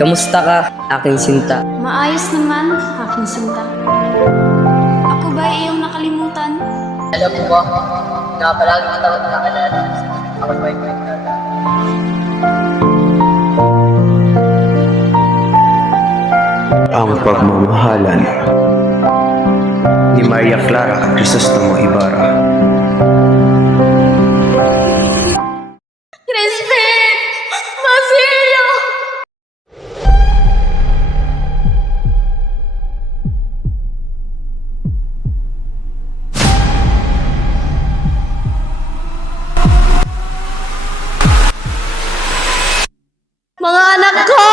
Kamusta ka, aking sinta? Maayos naman, aking sinta. Ako ba ay iyong nakalimutan? Alam mo ba, na palagi kita naalala. Ako ba ay Ang pagmamahalan ni Maria Clara Crisostomo Ibarra. Crispin! Basilio! Mga anak ko!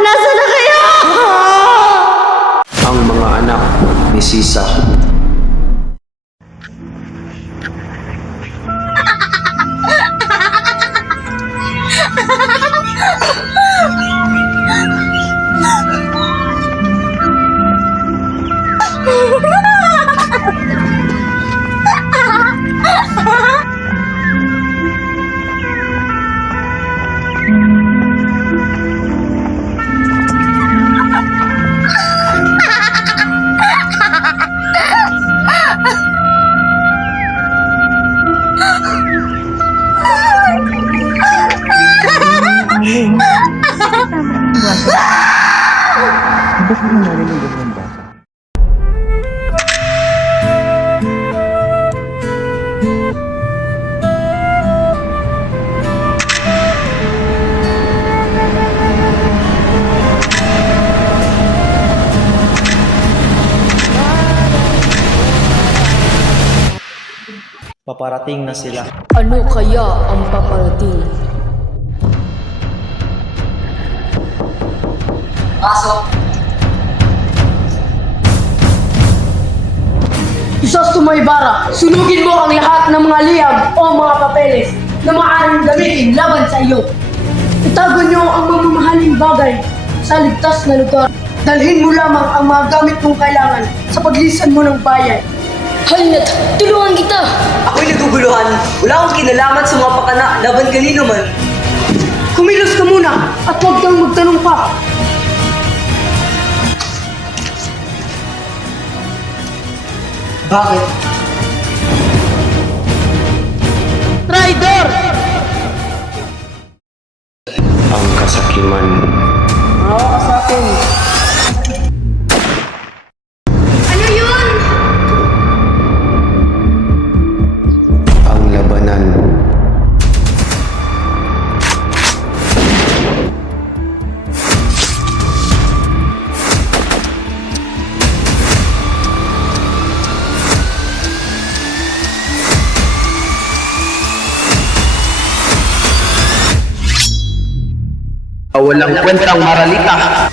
Nasaan na kayo? Ang mga anak ni Sisa. Paparating na sila. Ano kaya ang paparating? Pasok! Crisostomo Ibarra, sunugin mo ang lahat ng mga liham o mga papeles na maaaring gamitin laban sa iyo. Itago niyo ang mamamahaling bagay sa ligtas na lugar. Dalhin mo lamang ang mga gamit mong kailangan sa paglisan mo ng bayan. Halina't tulungan kita! Ako'y naguguluhan. Wala akong kinalaman sa mga pakana laban kanino man. Kumilos ka muna at huwag kang magtanong pa. Bakit? Traitor! Ang kasakiman. Maawa ka sa akin. Ano yun? Ang labanan. Walang kwentang maralita.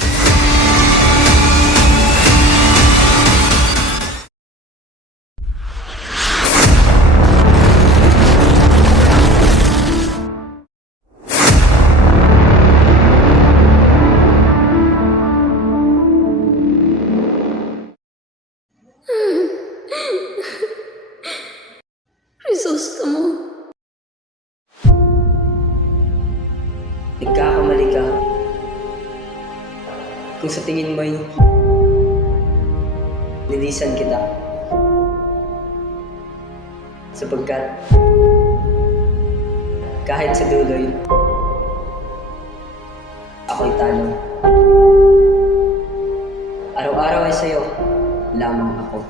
Crisostomo. Nagkakamali ka. Kung sa tingin mo'y nilisan kita. Sapagkat kahit sa duloy, ako'y talo. Araw-araw ay sa'yo lamang ako.